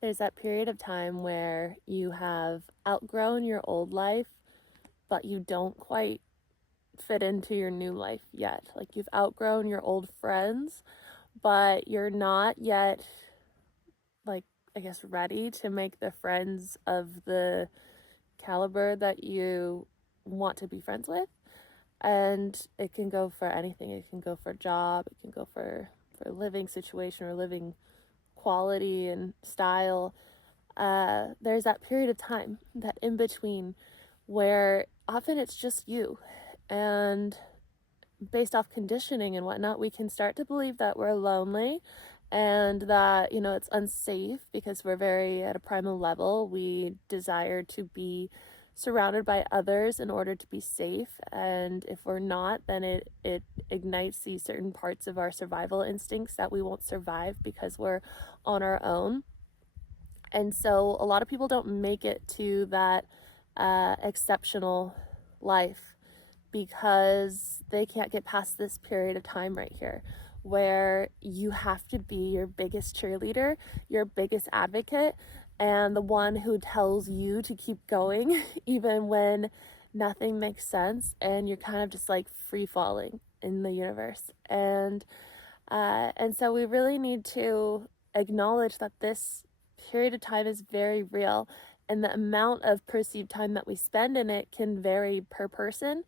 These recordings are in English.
There's that period of time where you have outgrown your old life, but you don't quite fit into your new life yet. Like you've outgrown your old friends, but you're not yet, like, I guess, ready to make the friends of the caliber that you want to be friends with. And it can go for anything. It can go for a job, it can go for a living situation or living quality and style. There's that period of time, that in between, where often it's just you. And based off conditioning and whatnot, we can start to believe that we're lonely and that, it's unsafe because we're very at a primal level. We desire to be surrounded by others in order to be safe. And if we're not, then it ignites these certain parts of our survival instincts that we won't survive because we're on our own. And so a lot of people don't make it to that exceptional life because they can't get past this period of time right here where you have to be your biggest cheerleader, your biggest advocate, and the one who tells you to keep going even when nothing makes sense and you're kind of just like free falling in the universe. And so we really need to acknowledge that this period of time is very real, and the amount of perceived time that we spend in it can vary per person.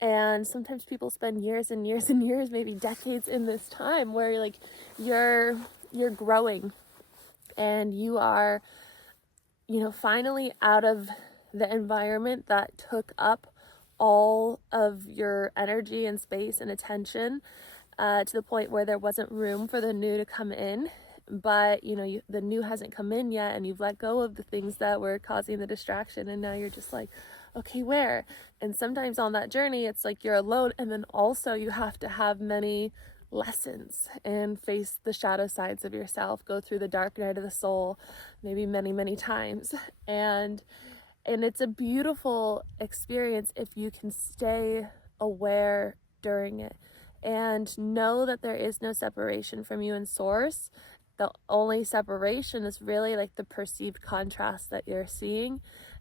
And sometimes people spend years and years and years, maybe decades in this time where like you're growing and you are, finally out of the environment that took up all of your energy and space and attention, to the point where there wasn't room for the new to come in. But the new hasn't come in yet, and you've let go of the things that were causing the distraction, and now you're just like, okay, where? And sometimes on that journey it's like you're alone, and then also you have to have many lessons and face the shadow sides of yourself, go through the dark night of the soul maybe many times. And it's a beautiful experience if you can stay aware during it and know that there is no separation from you and source. The only separation is really like the perceived contrast that you're seeing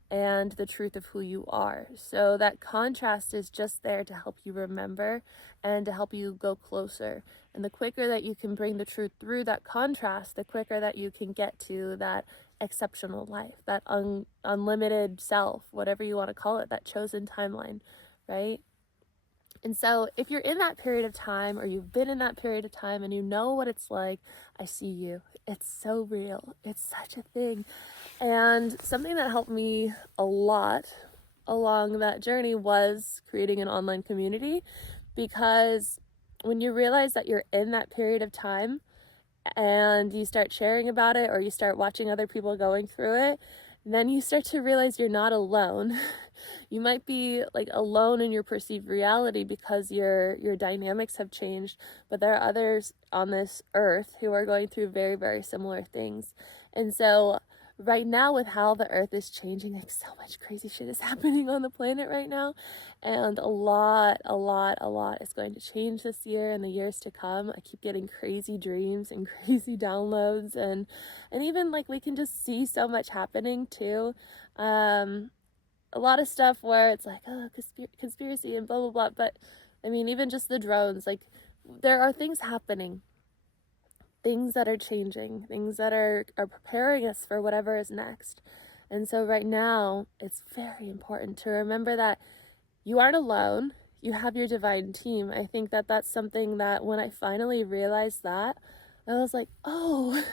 and the truth of who you are. So that contrast is just there to help you remember and to help you go closer. And the quicker that you can bring the truth through that contrast, the quicker that you can get to that exceptional life, that unlimited self, whatever you want to call it, that chosen timeline, right? And so if you're in that period of time, or you've been in that period of time and you know what it's like, I see you. It's so real. It's such a thing. And something that helped me a lot along that journey was creating an online community, because when you realize that you're in that period of time and you start sharing about it, or you start watching other people going through it, then you start to realize you're not alone. You might be like alone in your perceived reality because your dynamics have changed, but there are others on this earth who are going through very, very similar things. And so right now, with how the earth is changing, like so much crazy shit is happening on the planet right now, and a lot is going to change this year and the years to come. I keep getting crazy dreams and crazy downloads, and even like we can just see so much happening too. A lot of stuff where it's like, oh, conspiracy and blah blah blah, but I mean, even just the drones, like there are things happening, things that are changing, things that are preparing us for whatever is next. And so right now, it's very important to remember that you aren't alone. You have your divine team. I think that that's something that when I finally realized that, I was like, oh,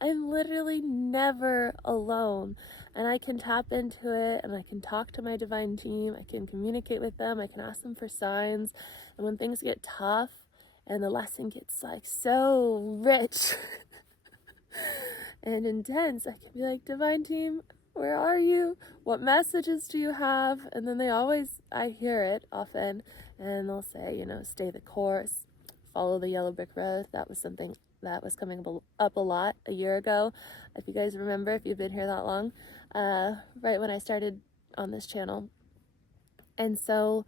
I'm literally never alone. And I can tap into it, and I can talk to my divine team. I can communicate with them. I can ask them for signs. And when things get tough and the lesson gets like so rich and intense, I can be like, divine team, where are you? What messages do you have? And then I hear it often, and they'll say, stay the course, follow the yellow brick road. That was something that was coming up a lot a year ago. If you guys remember, if you've been here that long, right when I started on this channel. And so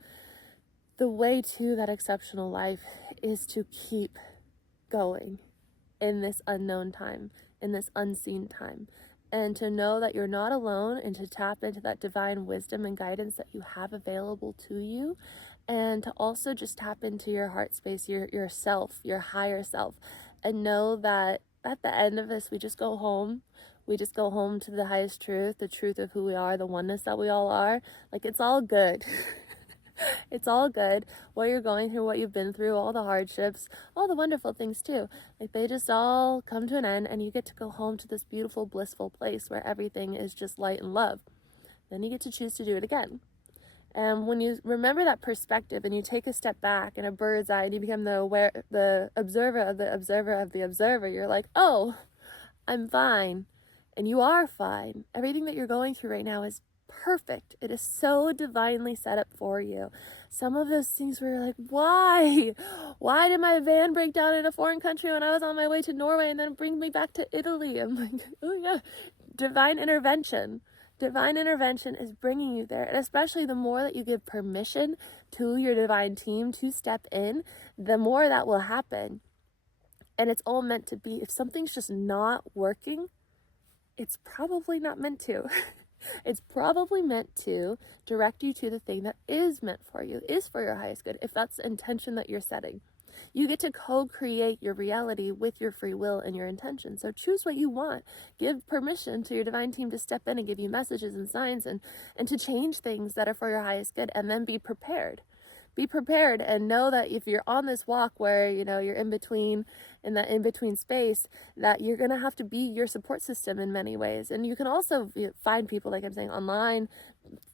the way to that exceptional life is to keep going in this unknown time, in this unseen time. And to know that you're not alone, and to tap into that divine wisdom and guidance that you have available to you. And to also just tap into your heart space, yourself, your higher self, and know that at the end of this, we just go home. We just go home to the highest truth, the truth of who we are, the oneness that we all are. Like, it's all good. It's all good. What you're going through, what you've been through, all the hardships, all the wonderful things too. Like, they just all come to an end, and you get to go home to this beautiful, blissful place where everything is just light and love. Then you get to choose to do it again. And when you remember that perspective, and you take a step back and a bird's eye, and you become the observer of the observer of the observer, you're like, oh, I'm fine. And you are fine. Everything that you're going through right now is perfect. It is so divinely set up for you. Some of those things were like, why? Why did my van break down in a foreign country when I was on my way to Norway and then bring me back to Italy? I'm like, oh yeah, divine intervention. Divine intervention is bringing you there. And especially the more that you give permission to your divine team to step in, the more that will happen. And it's all meant to be. If something's just not working, it's probably not meant to. It's probably meant to direct you to the thing that is meant for you, is for your highest good, if that's the intention that you're setting. You get to co-create your reality with your free will and your intention. So choose what you want. Give permission to your divine team to step in and give you messages and signs, and to change things that are for your highest good, and then be prepared. Be prepared, and know that if you're on this walk where, you know, you're in that in-between space, that you're going to have to be your support system in many ways. And you can also find people, like I'm saying, online,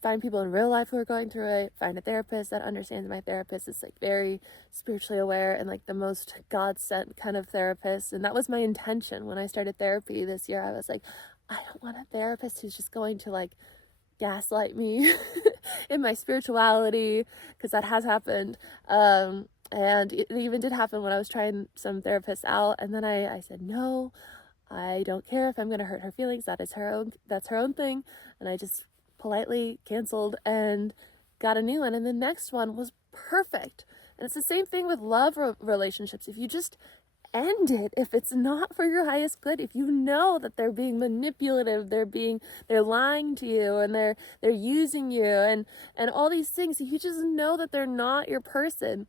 find people in real life who are going through it, find a therapist that understands. My therapist is like very spiritually aware and like the most God-sent kind of therapist. And that was my intention when I started therapy this year. I was like, I don't want a therapist who's just going to like gaslight me in my spirituality, because that has happened. And it even did happen when I was trying some therapists out, and then I said, no, I don't care if I'm going to hurt her feelings. That's her own thing. And I just politely canceled and got a new one. And the next one was perfect. And it's the same thing with love relationships. If you just end it, if it's not for your highest good, if you know that they're being manipulative, they're lying to you, and they're using you, and all these things, if you just know that they're not your person,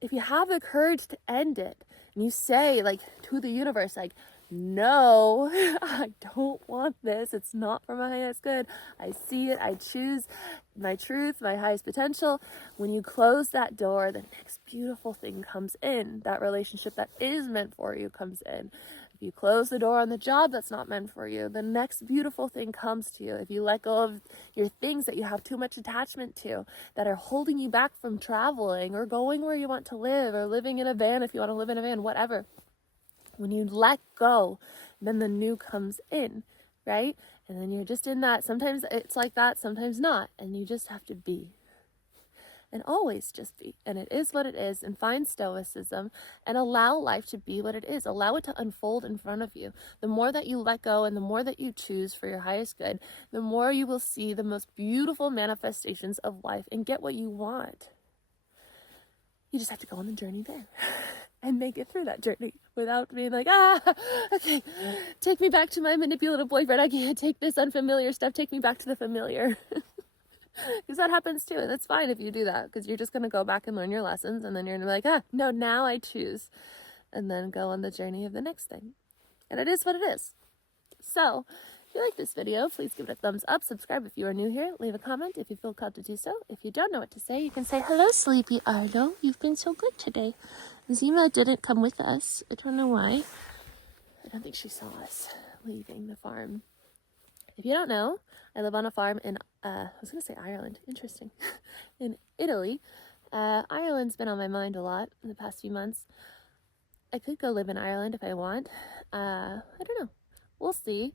if you have the courage to end it, and you say, like, to the universe, like, no, I don't want this. It's not for my highest good. I see it. I choose my truth, my highest potential. When you close that door, the next beautiful thing comes in. That relationship that is meant for you comes in. If you close the door on the job that's not meant for you, the next beautiful thing comes to you. If you let go of your things that you have too much attachment to, that are holding you back from traveling or going where you want to live, or living in a van if you want to live in a van, whatever. When you let go, then the new comes in, right? And then you're just in that. Sometimes it's like that, sometimes not. And you just have to be. And always just be. And it is what it is. And find stoicism and allow life to be what it is. Allow it to unfold in front of you. The more that you let go and the more that you choose for your highest good, the more you will see the most beautiful manifestations of life and get what you want. You just have to go on the journey there. And make it through that journey without being like, okay, take me back to my manipulative boyfriend. I can't take this unfamiliar stuff. Take me back to the familiar. Because that happens too. And it's fine if you do that, because you're just going to go back and learn your lessons. And then you're going to be like, no, now I choose. And then go on the journey of the next thing. And it is what it is. So if you like this video, please give it a thumbs up. Subscribe if you are new here. Leave a comment if you feel called to do so. If you don't know what to say, you can say, hello, Sleepy Arlo. You've been so good today. Zima didn't come with us. I don't know why. I don't think she saw us leaving the farm. If you don't know, I live on a farm in, I was going to say Ireland. Interesting. In Italy. Ireland's been on my mind a lot in the past few months. I could go live in Ireland if I want. I don't know. We'll see.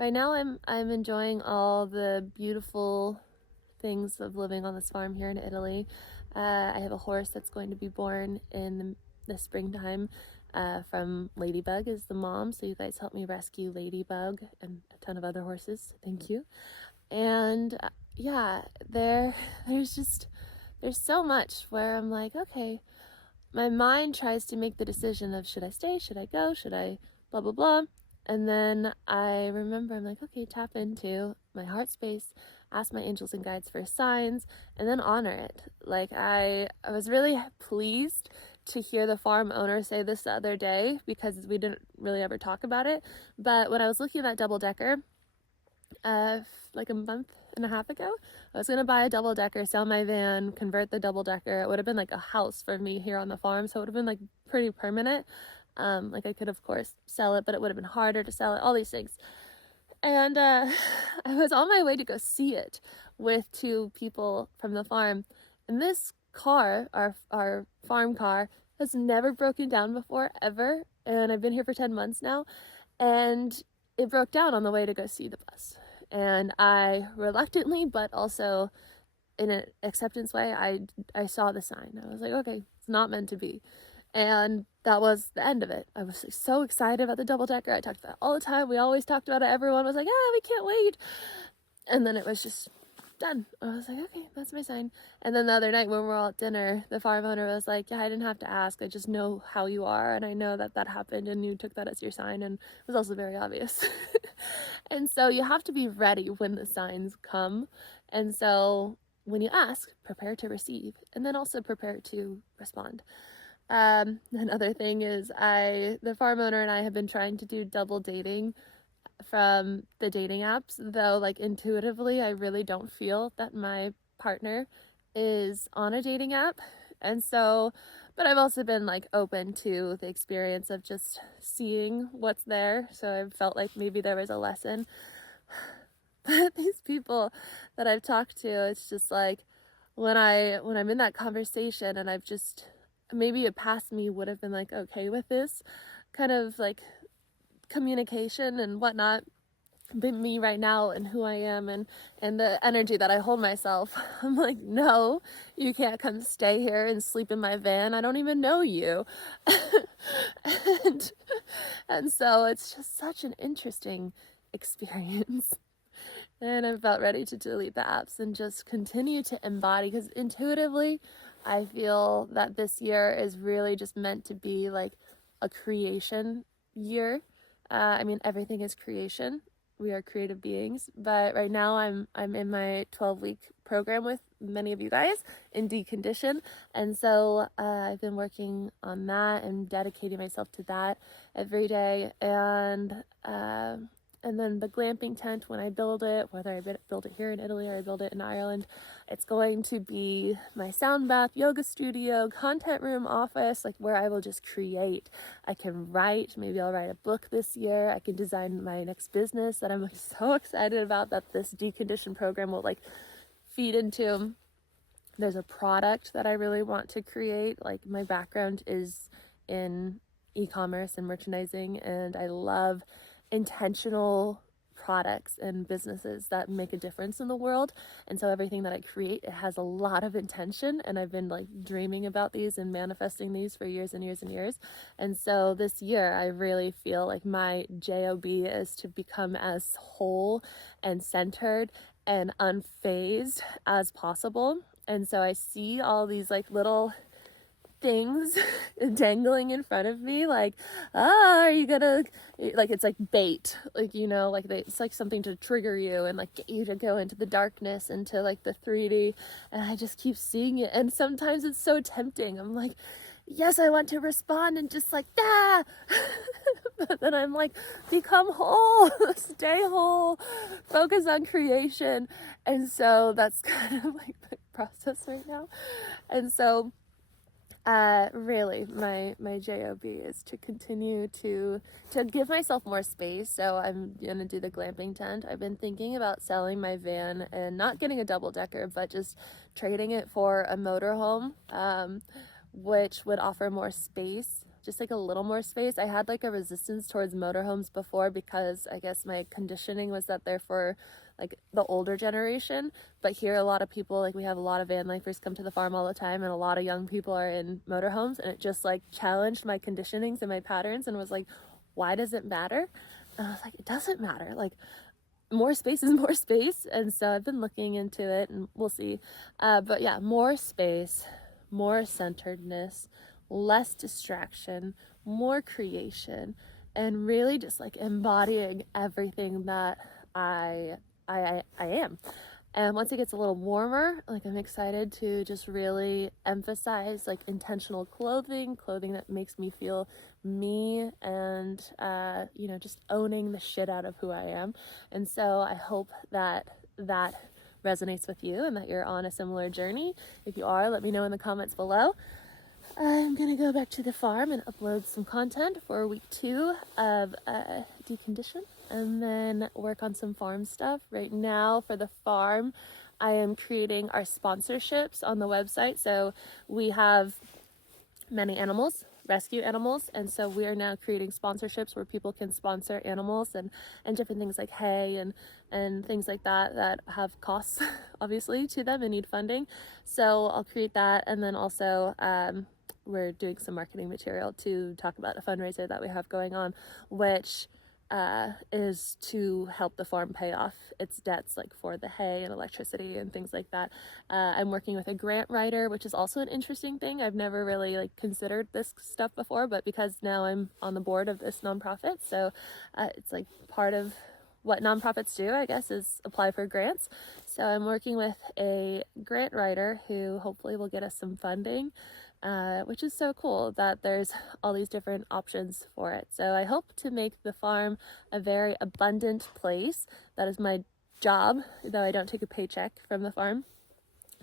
Right now I'm enjoying all the beautiful things of living on this farm here in Italy. I have a horse that's going to be born in the springtime from Ladybug is the mom. So you guys helped me rescue Ladybug and a ton of other horses. Thank you. And yeah, there's so much where I'm like, okay, my mind tries to make the decision of should I stay, should I go, should I blah, blah, blah. And then I remember I'm like, okay, tap into my heart space, ask my angels and guides for signs, and then honor it. Like I was really pleased to hear the farm owner say this the other day, because we didn't really ever talk about it. But when I was looking at that double decker, like a month and a half ago, I was gonna buy a double decker, sell my van, convert the double decker. It would have been like a house for me here on the farm, so it would have been like pretty permanent. Like I could of course sell it, but it would have been harder to sell it, all these things. And I was on my way to go see it with two people from the farm, and this car, our farm car, has never broken down before, ever. And I've been here for 10 months now, and it broke down on the way to go see the bus. And I reluctantly, but also in an acceptance way, I saw the sign. I was like, okay, it's not meant to be. And that was the end of it. I was so excited about the double decker. I talked about it all the time. We always talked about it. Everyone was like, we can't wait. And then it was just done. I was like, okay, that's my sign. And then the other night when we were all at dinner, the farm owner was like, yeah, I didn't have to ask. I just know how you are. And I know that that happened and you took that as your sign. And it was also very obvious. And so you have to be ready when the signs come. And so when you ask, prepare to receive, and then also prepare to respond. Another thing is the farm owner and I have been trying to do double dating from the dating apps, though like intuitively I really don't feel that my partner is on a dating app. And so, but I've also been like open to the experience of just seeing what's there. So I've felt like maybe there was a lesson. But these people that I've talked to, it's just like when I'm in that conversation and I've just, maybe a past me would have been like okay with this kind of like communication and whatnot, but me right now and who I am and the energy that I hold myself, I'm like, no, you can't come stay here and sleep in my van. I don't even know you. and and so it's just such an interesting experience. And I'm about ready to delete the apps and just continue to embody, because intuitively I feel that this year is really just meant to be like a creation year. I mean, everything is creation. We are creative beings, but right now I'm in my 12-week program with many of you guys in decondition, and so I've been working on that and dedicating myself to that every day. And then the glamping tent, when I build it, whether I build it here in Italy or I build it in Ireland, it's going to be my sound bath, yoga studio, content room, office, like where I will just create. I can write, maybe I'll write a book this year. I can design my next business that I'm like so excited about, that this decondition program will like feed into. There's a product that I really want to create. Like my background is in e-commerce and merchandising, and I love intentional products and businesses that make a difference in the world. And so everything that I create, it has a lot of intention, and I've been like dreaming about these and manifesting these for years and years and years. And so this year I really feel like my job is to become as whole and centered and unfazed as possible. And so I see all these like little things dangling in front of me, like, are you gonna, like, it's like bait, like, you know, like it's like something to trigger you and like get you to go into the darkness, into like the 3D. And I just keep seeing it, and sometimes it's so tempting. I'm like, yes, I want to respond and just like, but then I'm like, become whole, stay whole, focus on creation. And so that's kind of like the process right now. And so really my job is to continue to give myself more space. So I'm gonna do the glamping tent. I've been thinking about selling my van and not getting a double decker, but just trading it for a motorhome, which would offer more space, just like a little more space. I had like a resistance towards motorhomes before, because I guess my conditioning was that they're for like the older generation. But here a lot of people, like we have a lot of van lifers come to the farm all the time, and a lot of young people are in motorhomes, and it just like challenged my conditionings and my patterns, and was like, why does it matter? And I was like, it doesn't matter, like more space is more space. And so I've been looking into it, and we'll see. But yeah, more space, more centeredness, less distraction, more creation. and really just like embodying everything that I am. And once it gets a little warmer, like I'm excited to just really emphasize like intentional clothing that makes me feel me, and you know, just owning the shit out of who I am. And so I hope that that resonates with you and that you're on a similar journey. If you are, let me know in the comments below. I'm gonna go back to the farm and upload some content for week 2 of decondition, and then work on some farm stuff. Right now for the farm, I am creating our sponsorships on the website. So we have many animals, rescue animals, and so we are now creating sponsorships where people can sponsor animals and different things like hay and things like that that have costs obviously to them and need funding. So I'll create that, and then also we're doing some marketing material to talk about a fundraiser that we have going on, which is to help the farm pay off its debts, like for the hay and electricity and things like that. I'm working with a grant writer, which is also an interesting thing. I've never really like considered this stuff before, but because now I'm on the board of this nonprofit, so it's like part of what nonprofits do, I guess, is apply for grants. So I'm working with a grant writer who hopefully will get us some funding, which is so cool that there's all these different options for it. So I hope to make the farm a very abundant place. That is my job, though I don't take a paycheck from the farm.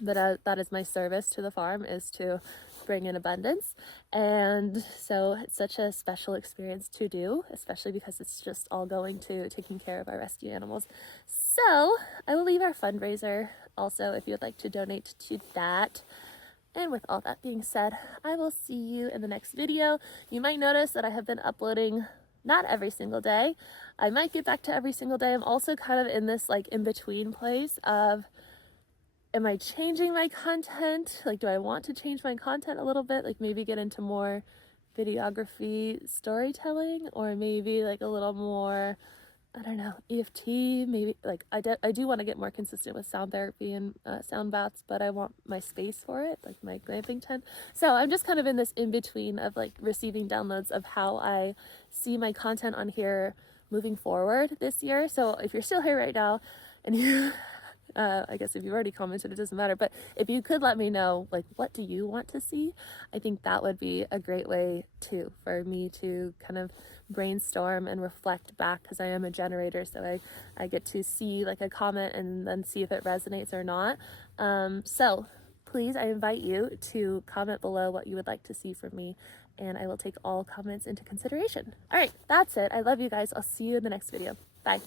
But that is my service to the farm, is to bring in abundance. And so it's such a special experience to do, especially because it's just all going to taking care of our rescue animals. So I will leave our fundraiser also if you would like to donate to that. And with all that being said, I will see you in the next video. You might notice that I have been uploading not every single day. I might get back to every single day. I'm also kind of in this like in-between place of, am I changing my content? Like, do I want to change my content a little bit? Like maybe get into more videography storytelling, or maybe like a little more, I don't know, EFT, maybe. Like I do want to get more consistent with sound therapy and sound baths, but I want my space for it, like my glamping tent. So I'm just kind of in this in-between of like receiving downloads of how I see my content on here moving forward this year. So if you're still here right now and you I guess if you've already commented, it doesn't matter, but if you could let me know, like, what do you want to see? I think that would be a great way too for me to kind of brainstorm and reflect back, because I am a generator, so I get to see like a comment and then see if it resonates or not. So please, I invite you to comment below what you would like to see from me, and I will take all comments into consideration. All right, that's it. I love you guys. I'll see you in the next video. Bye.